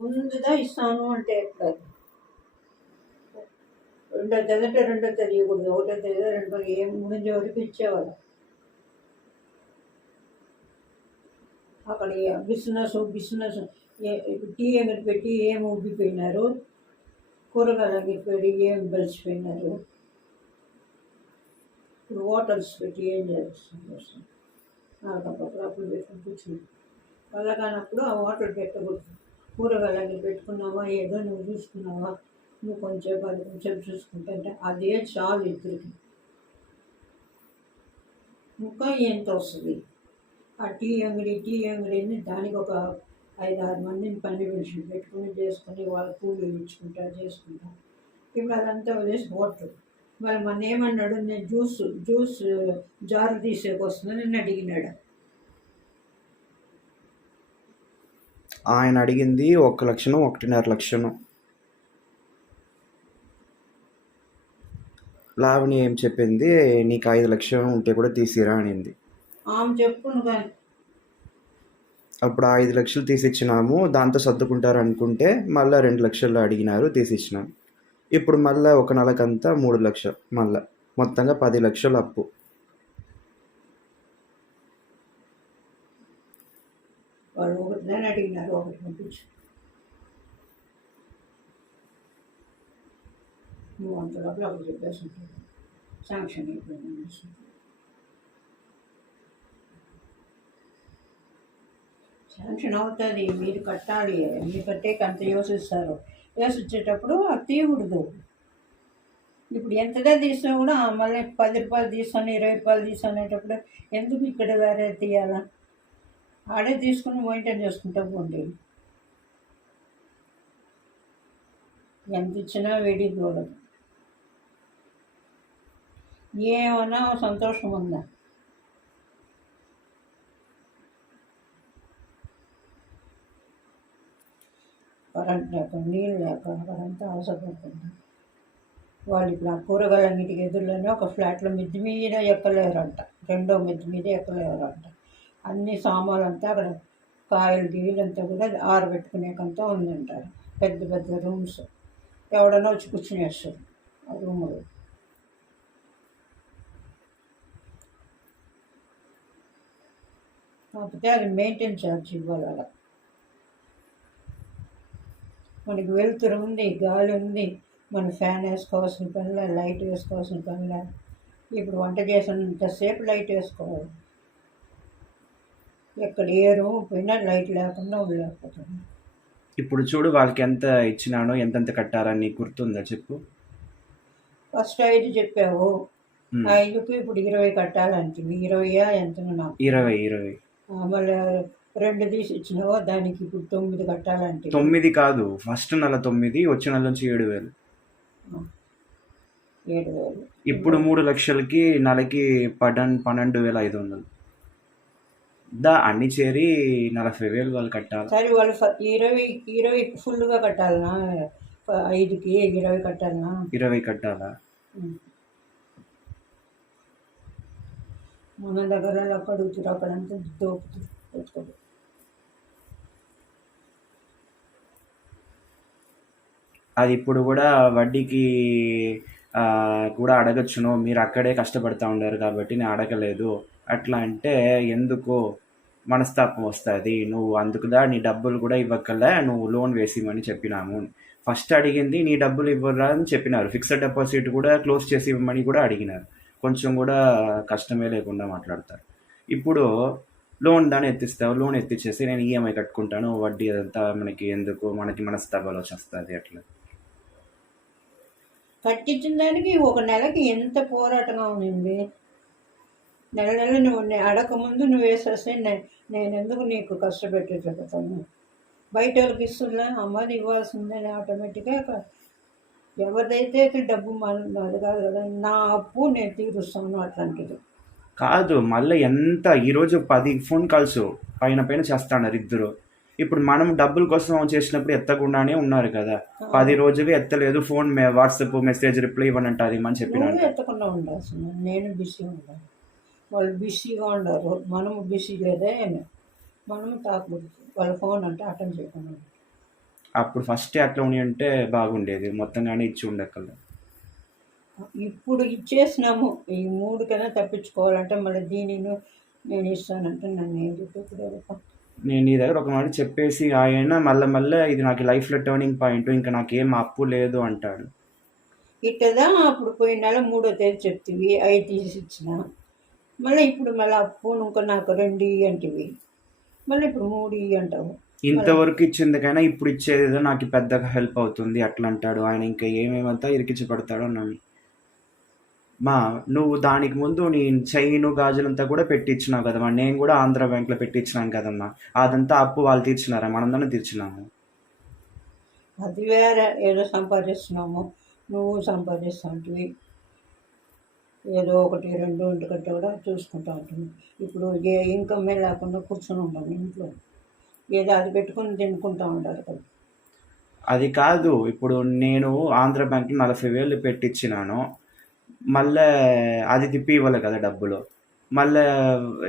ముందుగా ఇస్తాను అంటే ఎట్లా? రెండో తేదంటే రెండో తేదీ ఇవ్వకూడదు, ఒకటో తేదీ రెండో ఏం ముందు వరకు ఇచ్చేవాళ్ళు. అక్కడ బిజినెస్ టీ అంగడి పెట్టి ఏం ఉబ్బిపోయినారు, కూరగాయలు అంగడి పెట్టి ఏం బలిసిపోయినారు, ఇప్పుడు హోటల్స్ పెట్టి ఏం చేస్తున్నారు? నాకప్పుడు అప్పుడు పెట్టుకుని కూర్చుని వల్ల కానప్పుడు ఆ హోటల్ పెట్టకూడదు. కూరగాయలు అంగడి పెట్టుకున్నావా, ఏదో నువ్వు చూసుకున్నావా, నువ్వు కొంచెం అది కొంచెం చూసుకుంటే అదే చాలు ఇద్దరికి. ఇంకా ఎంత వస్తుంది? ఆ టీ అంగడిని దానికి ఒక 5-6 మందిని పని మనుషులు పెట్టుకుని చేసుకుని వాళ్ళ కూలీలు ఇచ్చుకుంటా చేసుకుంటా. ఇప్పుడు అదంతా వదిలేసి హోటల్. మరి మన ఏమన్నాడు, నేను జ్యూస్ జారు తీసేకొస్తుందని నన్ను అడిగినాడు. ఆయన అడిగింది 1,00,000 1.5 లక్షలు. లావణి ఏం చెప్పింది, నీకు 5 లక్షలు ఉంటే కూడా తీసిరా అనింది. ఆమె చెప్పును కానీ అప్పుడు 5 లక్షలు తీసిచ్చినాము, దాంతో సర్దుకుంటారు అనుకుంటే మళ్ళీ 2 లక్షలు అడిగినారు, తీసిచ్చినాం. ఇప్పుడు మళ్ళీ ఒక నెలకంతా 3 లక్షలు, మళ్ళీ మొత్తంగా 10 లక్షలు అప్పు. వాళ్ళు ఒకటి అడిగినారు, ఒకటి పంపించు. నువ్వు అంత లోపల ఒకటి చెప్పేసి ఉంటుంది, శాంక్షన్ అయిపోయింది. శాంక్షన్ అవుతుంది, మీరు కట్టాలి. మీరు కట్టేకి అంత యోసిస్తారు. యోసించేటప్పుడు అది తీయకూడదు. ఇప్పుడు ఎంతగా తీసినా కూడా మళ్ళీ 10 రూపాయలు తీస్తాను, 20 రూపాయలు తీస్తానేటప్పుడు ఎందుకు ఇక్కడ వేరే తీయాలా? ఆడే తీసుకుని మెయింటైన్ చేసుకుంటా పోండి. ఎంత ఇచ్చినా వేడికి కూడదు. ఏమన్నా సంతోషం ఉందా? కరెంట్ లేక, నీళ్ళు లేక అక్కడంతా అవసరపడుతుంది. వాళ్ళు ఇప్పుడు ఆ కూరగాయలన్నిటికి ఎదురులోనే ఒక ఫ్లాట్లో మిద్ది మీద ఎక్కలేరంట, రెండో మిద్ది మీద ఎక్కలేరంట. అన్ని సామాన్లంతా అక్కడ కాయలు గీయలంతా కూడా ఆరబెట్టుకునేకంతా ఉందంటారు. పెద్ద పెద్ద రూమ్స్, ఎవడన్నా వచ్చి కూర్చునేస్తారు ఆ రూములు. కాకపోతే అది మెయింటైన్ ఛార్జ్ ఇవ్వాలి. అలా మనకి వెలుతురు ఉంది, గాలి ఉంది, మన ఫ్యాన్ వేసుకోవాల్సిన పనిలే, లైట్ వేసుకోవాల్సిన పనిలే. ఇప్పుడు వంట చేసినంతసేపు లైట్ వేసుకోవాలి. ఎక్కడ ఏ రూమ్ పోయినా లైట్ లేకుండా ఉండలేకపోతుంది. ఇప్పుడు చూడు, వాళ్ళకి ఎంత ఇచ్చినానో, ఎంతెంత కట్టారని నీకు గుర్తుందా చెప్పు? ఫస్ట్ 5 చెప్పావు, 5కి ఇప్పుడు 20 కట్టాలంటే 20 ఎంత? నాకు 20. మళ్ళీ 2 తీసి ఇచ్చినావో దానికి ఇప్పుడు 9 కట్టాలంటే. 9 కాదు, ఫస్ట్ నెల 9, వచ్చే నెల నుంచి 7,000. 7,000. ఇప్పుడు 3 లక్షలకి నెలకి 12,500. అన్ని చేరి 40,000 వాళ్ళు కట్టాలి. సరే, వాళ్ళు 20 ఫుల్గా కట్టాలనా? 5కి 20 కట్టాలనా? 20 కట్టాలా? మన దగ్గర అడుగుతారు, అక్కడంతా దోపుతారు. అది ఇప్పుడు కూడా వడ్డీకి కూడా అడగచ్చును, మీరు అక్కడే కష్టపడతా ఉండారు కాబట్టి నేను అడగలేదు అట్లా అంటే ఎందుకు మనస్తాపం వస్తుంది? నువ్వు అందుకుదా నీ డబ్బులు కూడా ఇవ్వకలే, నువ్వు లోన్ వేసిమని చెప్పినాము. ఫస్ట్ అడిగింది నీ డబ్బులు ఇవ్వరా అని చెప్పినారు. ఫిక్స్డ్ డిపాజిట్ కూడా క్లోజ్ చేసి ఇవ్వమని కూడా అడిగినారు. కొంచెం కూడా కష్టమే లేకుండా మాట్లాడతారు. ఇప్పుడు లోన్ దాన్ని ఎత్తిస్తావు, లోన్ ఎత్తిచ్చేసి నేను ఈఎంఐ కట్టుకుంటాను, వడ్డీ అదంతా మనకి ఎందుకు, మనకి మనస్తాపాలు వచ్చేస్తుంది. అట్లా కట్టించిన దానికి ఒక నెలకి ఎంత పోరాటంగా ఉంది. నెల నువ్వు అడగకముందు నువ్వు వేసేస్తే నేను ఎందుకు నీకు కష్టపెట్టి చెబుతాను? బయట వాళ్ళకి ఇస్తున్నా, అమ్మది ఇవ్వాల్సిందని ఆటోమేటిక్గా ఎవరిదైతే డబ్బు అది కాదు కదా, నా అప్పు నేను తీరుస్తాను అట్లాంటిది కాదు. మళ్ళీ ఎంత ఈరోజు 10 ఫోన్ కాల్స్ పైన చేస్తాన్నారు ఇద్దరు. ఇప్పుడు మనం డబ్బుల కోసం చేసినప్పుడు ఎత్తకుండానే ఉన్నారు కదా. 10 రోజులు ఎత్తలేదు ఫోన్, వాట్సాప్ మెసేజ్ రిప్లై ఇవ్వనంటారు అని చెప్పినాను. ఎత్తకుండా ఉండాల్సింది, నేను బిజీగా ఉండాలి, వాళ్ళు బిజీగా ఉండరు, మనము బిజీ లేదే, మనము తాకూడదు. వాళ్ళ ఫోన్ అంటే అటెండ్ చేయకుండా. అప్పుడు ఫస్టే అట్లా ఉండి ఉంటే బాగుండేది, మొత్తంగానే ఇచ్చి ఉండక్కర్లే. ఇప్పుడు ఇచ్చేసినాము, ఈ 3 కన్నా తప్పించుకోవాలంటే మళ్ళీ దీనిని నేను ఇస్తానంటే నన్ను ఏం చెప్పి నేను నీ దగ్గర ఒక మాట చెప్పేసి ఆయన మళ్ళీ ఇది నాకు లైఫ్లో టర్నింగ్ పాయింట్, ఇంకా నాకేం అప్పు లేదు అంటాడు. ఇట్టదా అప్పుడు పోయిన నెల 3వ తేదీ చెప్తివి 5 తీసి ఇచ్చిన, మళ్ళీ ఇప్పుడు మళ్ళీ అప్పు ఇంకా నాకు 2 అంటివి, మళ్ళీ ఇప్పుడు 3 అంటావు. ఇంతవరకు ఇచ్చిందికైనా ఇప్పుడు ఇచ్చేదేదో నాకు పెద్దగా హెల్ప్ అవుతుంది అట్లా అంటాడు ఆయన. ఇంకా ఏమేమంతా ఇరికించి పడతాడో నన్ను. నువ్వు దానికి ముందు నీ చైను గాజులంతా కూడా పెట్టించినావు కదమ్మా, నేను కూడా ఆంధ్ర బ్యాంక్లో పెట్టించినాను కదమ్మా. అదంతా అప్పు వాళ్ళు తీర్చినారా, మనందరం తీర్చినాము. అది వేరే, ఏదో సంపాదిస్తున్నాము, నువ్వు సంపాదిస్తుంటివి, ఏదో 1, 2 ఇంటికంటే కూడా చూసుకుంటా ఉంటుంది. ఇప్పుడు ఏ ఇన్కమే లేకుండా కూర్చొని ఉంటాను ఇంట్లో, ఏదో అది పెట్టుకుని తినుకుంటా ఉంటారు కదా. అది కాదు, ఇప్పుడు నేను ఆంధ్ర బ్యాంక్లో 40,000 పెట్టించినాను, మళ్ళీ అది తిప్పి ఇవ్వాలి కదా డబ్బులు. మళ్ళీ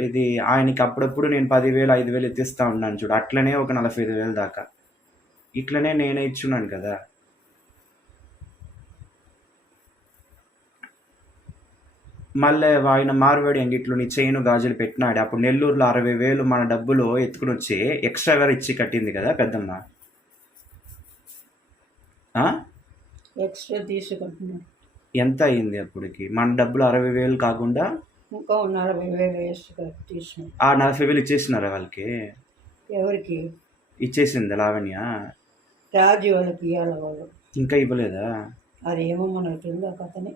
ఇది ఆయనకి అప్పుడప్పుడు నేను 10,000 5,000 ఎత్తిస్తూ ఉన్నాను చూడు, అట్లనే ఒక 45,000 దాకా ఇట్లనే నేనే ఇచ్చున్నాను కదా. మళ్ళీ ఆయన మార్వాడి అంగిట్లో నీ చైను గాజులు పెట్టినాడు, అప్పుడు నెల్లూరులో 60,000 మన డబ్బులు ఎత్తుకుని వచ్చి ఎక్స్ట్రా వేరే ఇచ్చి కట్టింది కదా పెద్దమ్మ. ఎక్స్ట్రా తీసుకుంటున్నాను. ఎంత అయింది అప్పటికి మన డబ్బులు? 60,000 కాకుండా ఇంకో 40,000 ఎక్స్ట్రా తీసుకున్నాను. ఆ 40,000 ఇచ్చేసినారా వాళ్ళకి? ఎవరికి ఇచ్చేసింది లావణ్య? రాజు వాళ్ళకి ఇవ్వాలి, వాళ్ళు ఇంకా ఇవ్వలేదా? అదేమో మనకు తెలియదు కథని.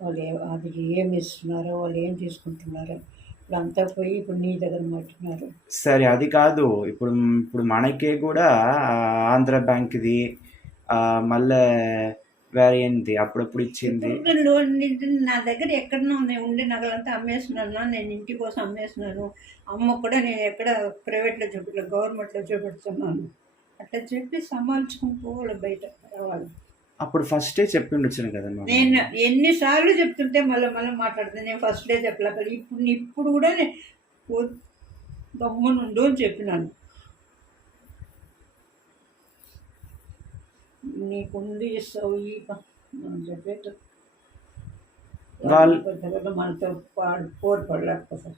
వాళ్ళు అది ఏమి ఇస్తున్నారో, వాళ్ళు ఏం తీసుకుంటున్నారో, ఇప్పుడు అంతా పోయి ఇప్పుడు నీ దగ్గర పట్టున్నారు. సరే అది కాదు, ఇప్పుడు ఇప్పుడు మనకే కూడా ఆంధ్ర బ్యాంక్ది మళ్ళీ వేరే ఏంటి అప్పుడప్పుడు ఇచ్చింది. నా దగ్గర ఎక్కడన్నా ఉండే నగలంతా అమ్మేస్తున్నాను, నేను ఇంటి కోసం అమ్మేస్తున్నాను. అమ్మ కూడా నేను ఎక్కడ ప్రైవేట్లో చూపెట్టలేదు, గవర్నమెంట్లో చూపెడుతున్నాను. అట్లా చెప్పి సమాల్చుకుని పోవాలి, బయట రావాలి. అప్పుడు ఫస్టే చెప్పి ఉండొచ్చాను కదా. నేను ఎన్నిసార్లు చెప్తుంటే మళ్ళీ మాట్లాడుతాను, నేను ఫస్ట్ డే చెప్పలేక ఇప్పుడు కూడా నేను గమ్మునుండు అని చెప్పినాను. నీకుంది ఇస్తావు ఈ మనం చెప్పేట వాళ్ళు మనతో పోరు పడలేకపోతే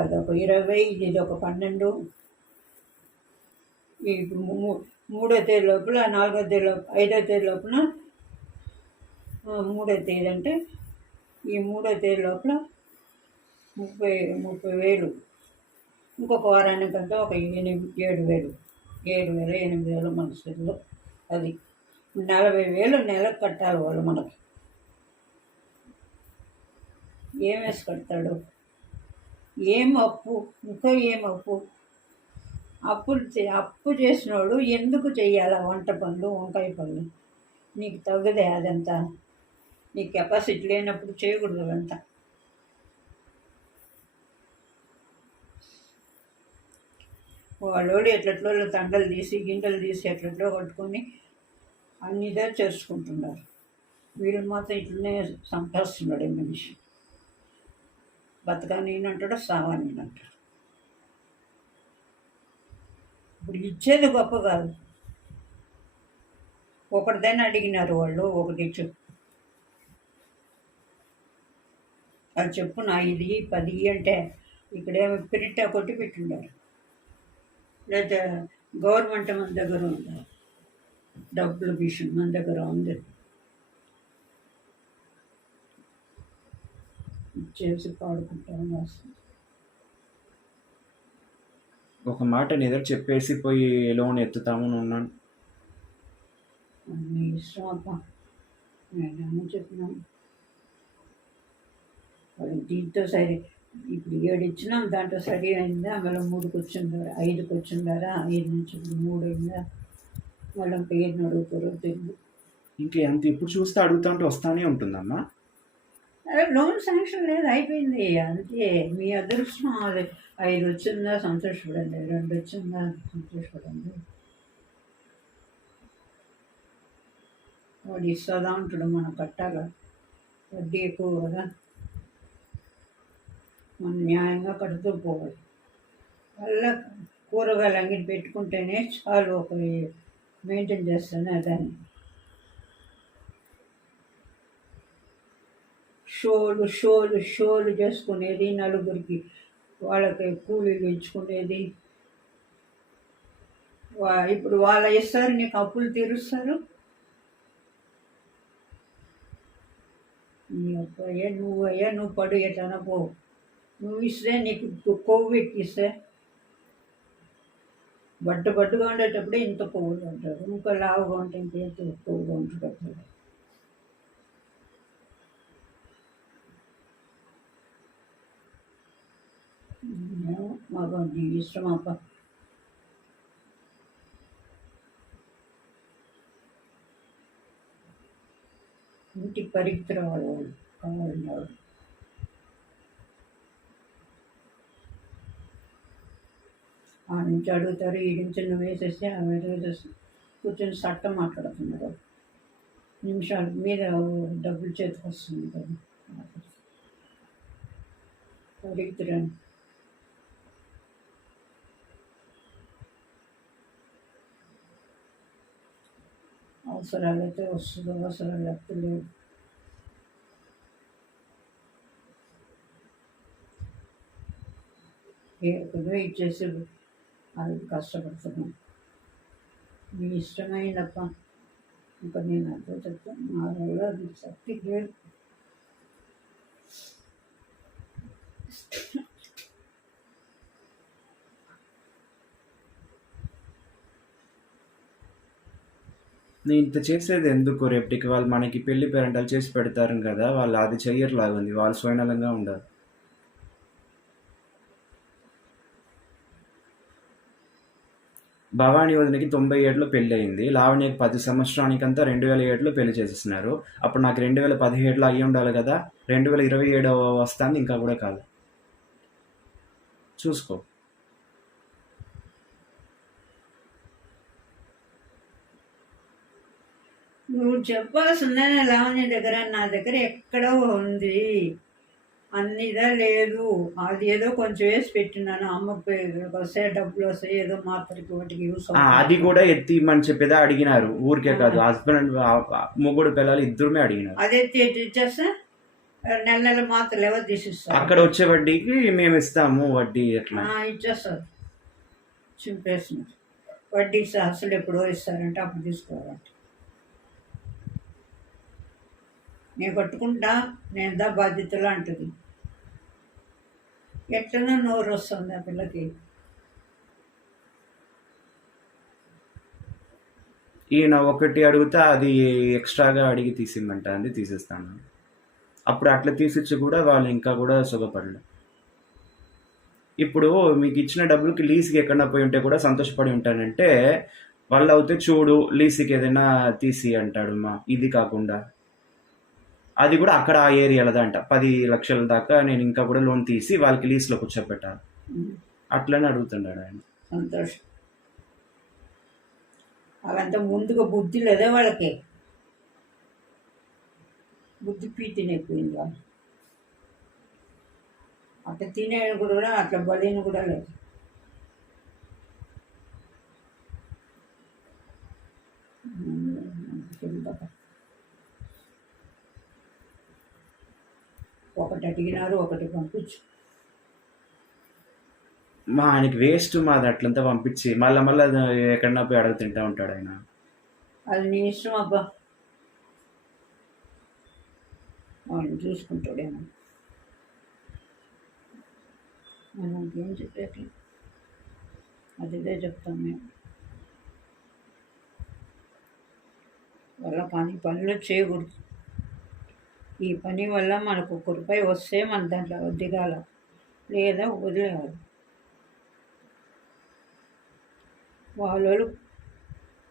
అదొక 20, ఇది ఒక 12. ఇప్పుడు 3వ తేదీ లోపల, 4వ తేదీ లోపల, 5వ తేదీ లోపల, 3వ తేదీ అంటే ఈ 3వ తేదీ లోపల 30,000, ఇంకొక వారానికంతా ఒక 7,000, 8,000 మన చేతిలో. అది 40,000 నెలకు కట్టాలి వాళ్ళు మనకి. ఏమేసి కడతాడు? ఏం అప్పు, ఇంకా ఏం అప్పు? అప్పు చేసినోడు ఎందుకు చెయ్యాలా వంట పనులు, వంకాయ పనులు? నీకు తగ్గదే అదంతా? నీ కెపాసిటీ లేనప్పుడు చేయకూడదు అదంతా. వాళ్ళు ఎట్లట్లో తండలు తీసి గిండలు తీసి ఎట్లట్లో కట్టుకొని అన్నిదే చేసుకుంటున్నారు. వీళ్ళు మాత్రం ఇట్లనే సంపాదిస్తున్నాడు మనిషి. బతకా నేనంటాడు, సావా నేనంటాడు. ఇప్పుడు ఇచ్చేది గొప్ప కాదు, ఒకటిదైనా అడిగినారు వాళ్ళు, ఒకటి చెప్పు, అది చెప్పు నా ఇది 10 అంటే ఇక్కడేమో పిరిటా కొట్టి పెట్టిండారు. లేదా గవర్నమెంట్ మన దగ్గర ఉందా? డబ్బుల విషయం మన దగ్గర ఉంది, ఇచ్చేసి పాడుకుంటాను. ఒక మాట నీ దగ్గర చెప్పేసి పోయి లోన్ ఎత్తుతాము ఉన్నాను. నీ ఇష్టం అప్ప, నేను చెప్పినాను. వాళ్ళు దీంతో సరే ఇప్పుడు 7 ఇచ్చినాం, దాంట్లో సరి అయిందా? మళ్ళీ 3కి వచ్చిందారా, 5కి వచ్చిందారా, 5 నుంచి 3 అయిందా? మళ్ళీ ఇంకా 7 అడుగుతారో తెలియదు. ఇంకా ఎంత ఇప్పుడు చూస్తే అడుగుతా వస్తానే ఉంటుందమ్మా. అదే లోన్ శాంక్షన్ లేదు, అయిపోయింది అంతే. మీ అదృష్టం. అది 5 వచ్చిందా సంతోషపడండి, 2 వచ్చిందా సంతోషపడండి. వాడు ఇస్తుందా ఉంటాడు, మనం కట్టాలా, వడ్డీ ఎక్కువ కదా, మనం న్యాయంగా కడుతూ పోవాలి. కూరగాయలు అంగడి పెట్టుకుంటేనే చాలు, ఒక మెయింటైన్ చేస్తాను దాన్ని. షోలు చేసుకునేది, నలుగురికి వాళ్ళకి కూలీలు ఇచ్చుకునేది. ఇప్పుడు వాళ్ళ ఇస్తారు, నీకు అప్పులు తీరుస్తారు. నువ్వు పడు ఎట్లా పో. నువ్వు ఇస్తే నీకు కొవ్వు ఎక్కిస్తే, బడ్డుగా ఉండేటప్పుడే ఇంత కొవ్వులు ఉంటారు, ఇంకా లావుగా ఉంటే ఇంకెంత కొవ్వుగా ఉంటుంది. మాకు ఇష్టం అప్ప. ఇంటికి పరిగెత్తురావాలి వాళ్ళు, కావాలని వాళ్ళు. ఆ నుంచి అడుగుతారు, ఈ నుంచి నువ్వు వేసేస్తే ఆమె వేసేసి కూర్చొని చట్టం మాట్లాడుతున్నారు. నిమిషాల మీద డబ్బులు చేతికి వస్తుంది కదా, పరిగెత్తురాని. అవసరాలైతే వస్తుంది, అవసరాలు లేకపోతే లేదు. ఏదో ఇచ్చేసి అది కష్టపడుతున్నాం. మీ ఇష్టమైనప్ప, ఇంకా నేను అర్థం చెప్తాను. నా వల్ల అది శక్తి లేదు. నేను ఇంత చేసేది ఎందుకు? రేపటికి వాళ్ళు మనకి పెళ్లి పేరెంటాలు చేసి పెడతారు కదా, వాళ్ళు అది చెయ్యర్లాగుంది, వాళ్ళు స్వయనలంగా ఉండరు. భవానీ వదినకి 97లో పెళ్ళి అయింది, లావణ్యకి 10 సంవత్సరానికంతా 2007లో పెళ్లి చేసేస్తున్నారు. అప్పుడు నాకు 2017లో అయ్యి ఉండాలి కదా, 2027 వస్తాను, ఇంకా కూడా కాదు. చూసుకో. నువ్వు చెప్పాల్సిందే లావణ్య దగ్గర, నా దగ్గర ఎక్కడో ఉంది, అన్నిదా లేదు. అది ఏదో కొంచెం వేసి పెట్టినాను, అమ్మకి వస్తాయి డబ్బులు వస్తాయి, ఏదో మాత్రకి వాటికి యూస్ అది కూడా ఎత్తిమని చెప్పేదా అడిగినారు, ఊరికే కాదు. హస్బెండ్ మొగుడు పిల్లలు ఇద్దరుమే అడిగినారు. అది ఎత్తి ఇచ్చేస్తే నెల మాత్రలు ఎవరు తీసిస్తారు? అక్కడ వచ్చే వడ్డీకి మేము ఇస్తాము, వడ్డీ ఎట్లా ఇచ్చేస్తారు. చింపేస్తున్నారు. వడ్డీ అసలు ఎప్పుడో ఇస్తారంటే అప్పుడు తీసుకోవాలంటే. నేను కట్టుకుంటా, నేను దా బాధ్యతలు అంటుంది. ఎట్లనో నోరు వస్తుంది ఆ పిల్లకి. ఈయన ఒకటి అడుగుతా అది ఎక్స్ట్రాగా అడిగి తీసిమ్మంటుంది, తీసేస్తాను. అప్పుడు అట్లా తీసిచ్చి కూడా వాళ్ళు ఇంకా కూడా సుఖపడలేదు. ఇప్పుడు మీకు ఇచ్చిన డబ్బులకి లీజ్కి ఎక్కడన్నా పోయి ఉంటే కూడా సంతోషపడి ఉంటానంటే, వాళ్ళు అవుతే చూడు లీజ్కి ఏదైనా తీసి అంటాడు. మా ఇది కాకుండా అది కూడా అక్కడ ఆ ఏరియాలదంట, 10 లక్షల దాకా నేను ఇంకా కూడా లోన్ తీసి వాళ్ళకి లీజ్లో కూర్చోబెట్టాను. అట్లనే అడుగుతున్నాడు ఆయన. సంతోషం. అవంతా ముందుగా బుద్ధి లేదా వాళ్ళకి, బుద్ధి పీతినైపోయింది వాళ్ళు. అట్లా తినేది కూడా అట్లా బలిని కూడా లేదు. ఒకటి అడిగినారు, ఒకటి పంపించు. మా ఆయనకి వేస్ట్, మాది అట్లంతా పంపించి మళ్ళీ ఎక్కడన్నా పోయి అడుగు తింటా ఉంటాడు ఆయన. అది నీ ఇష్టం అబ్బా, వాళ్ళని చూసుకుంటాడేమో. మనకేం చెప్పేది, అదిదే చెప్తాం మేము. వాళ్ళ పనులు చేయకూడదు. ఈ పని వల్ల మనకు 1 రూపాయి వస్తే మన దాంట్లో దిగాల, లేదా వదిలేయాలి. వాళ్ళు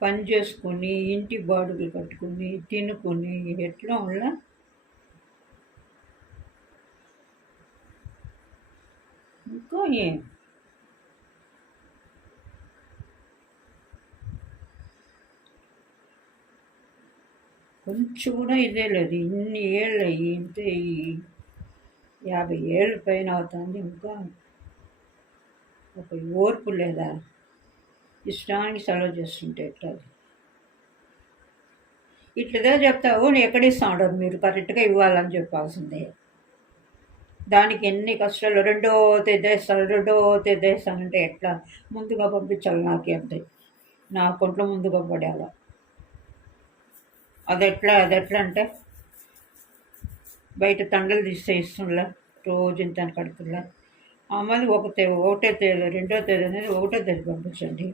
పని చేసుకొని ఇంటి బాడుగులు కట్టుకొని తినుకొని ఎట్లా వల్ల ఇంకా ఏం కొంచెం కూడా ఇదే లేదు. ఇన్ని ఏళ్ళు అయ్యి ఇంతే, 50 ఏళ్ళ పైన అవుతుంది. ఇంకా ఒక ఓర్పు లేదా? ఇష్టానికి సెలవు చేస్తుంటే ఎట్లా? ఇట్లదే చెప్తావు ఎక్కడ ఇస్తా ఉండరు మీరు కరెక్ట్గా ఇవ్వాలని చెప్పాల్సిందే. దానికి ఎన్ని కష్టాలు, రెండో తేదీ ఇస్తానంటే ఎట్లా? ముందుగా పంపించాలి నాకే అంతే, నా అకౌంట్లో ముందుగా పడేయాల. అది ఎట్లా అంటే బయట తండలు తీస్తే ఇస్తుండలే, రోజు ఇంత కడుతుండలే. మళ్ళీ ఒకటో తేదీ, రెండో తేదీ అనేది ఒకటో తేదీ పంపించండి.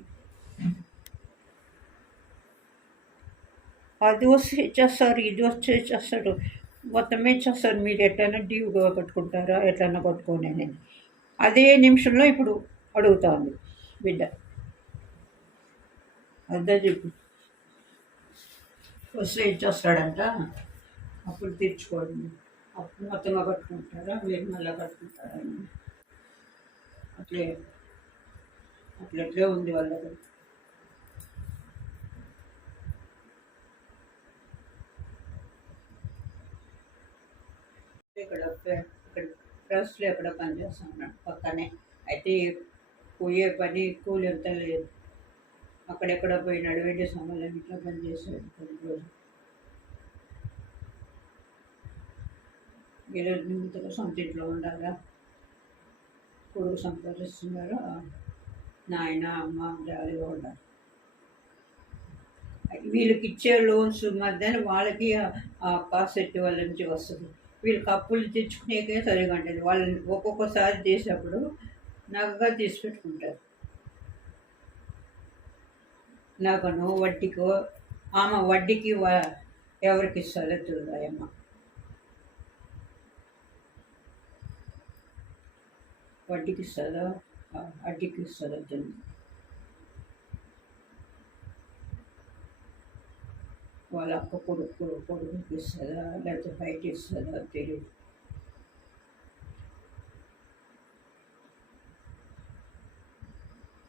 అది వస్తే ఇచ్చేస్తారు, ఇది వచ్చి ఇచ్చేస్తారు, మొత్తమే ఇచ్చేస్తారు. మీరు ఎట్లయినా డ్యూగా కట్టుకుంటారా, ఎట్లన్నా కట్టుకోని అని అదే నిమిషంలో ఇప్పుడు అడుగుతుంది బిడ్డ. అదే చెప్పు, వస్తే ఇచ్చేస్తాడంట, అప్పుడు తీర్చుకోండి. అప్పుడు మొత్తంగా కట్టుకుంటారా, మీరు మళ్ళీ కట్టుకుంటారా? అట్లే ఉంది వాళ్ళ దగ్గర. ఇక్కడ ట్రస్ట్లో ఎక్కడ పనిచేస్తున్నాడు పక్కనే. అయితే పోయే పని కూలి ఎంత లేదు, అక్కడెక్కడ పోయినాడు, వేడి సమయంలో ఇంట్లో పనిచేసాడు కొన్ని రోజులు. ఈరోజు నిమిత్తంగా సొంత ఇంట్లో ఉండాలా, కొడుకు సంపాదిస్తున్నారు, నాయన అమ్మ జాలీగా ఉండాలి. వీళ్ళకి ఇచ్చే లోన్స్ మధ్యాహ్నం వాళ్ళకి ఆ కాసెట్ వాళ్ళ నుంచి వస్తుంది. వీళ్ళకి అప్పులు తెచ్చుకునేకే సరిగా ఉంటుంది. వాళ్ళని ఒక్కొక్కసారి చేసినప్పుడు నగగా తీసి పెట్టుకుంటారు. నగను వడ్డీకో, ఆమె వడ్డీకి ఎవరికి ఇస్తారో తెలియదమ్మ. వడ్డీకి ఇస్తుందో అడ్డీకి ఇస్తుందో తెలియదు. వాళ్ళ అక్క కొడుకుకి ఇస్తుందా లేకపోతే బయట ఇస్తుందా తెలియదు.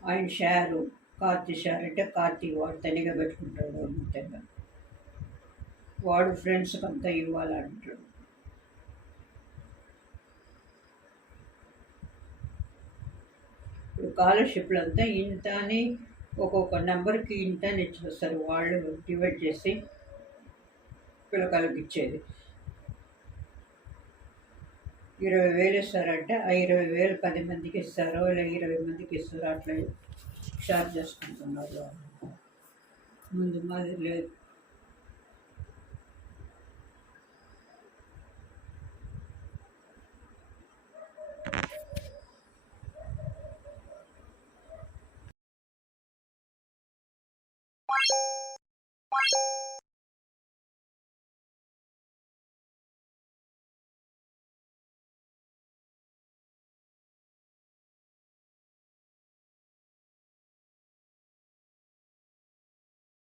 ఆయన షేరు, కార్తీ షేర్ అంటే కార్తీ వాడు తనిగా పెట్టుకుంటాడు మొత్తంగా, వాడు ఫ్రెండ్స్కి అంతా ఇవ్వాలంటాడు. ఇప్పుడు స్కాలర్షిప్లు అంతా ఇంత అని ఒక్కొక్క నెంబర్కి ఇంత అని ఇచ్చేస్తారు. వాళ్ళు డివైడ్ చేసి పిల్లకాయలకి ఇచ్చేది. 20,000 ఇస్తారంటే ఆ 20,000 10 మందికి ఇస్తారో లేదా 20 మందికి ఇస్తారో అట్లా చార్జ్ చేసుకుంటున్నారు. ముందు మాది లేదు.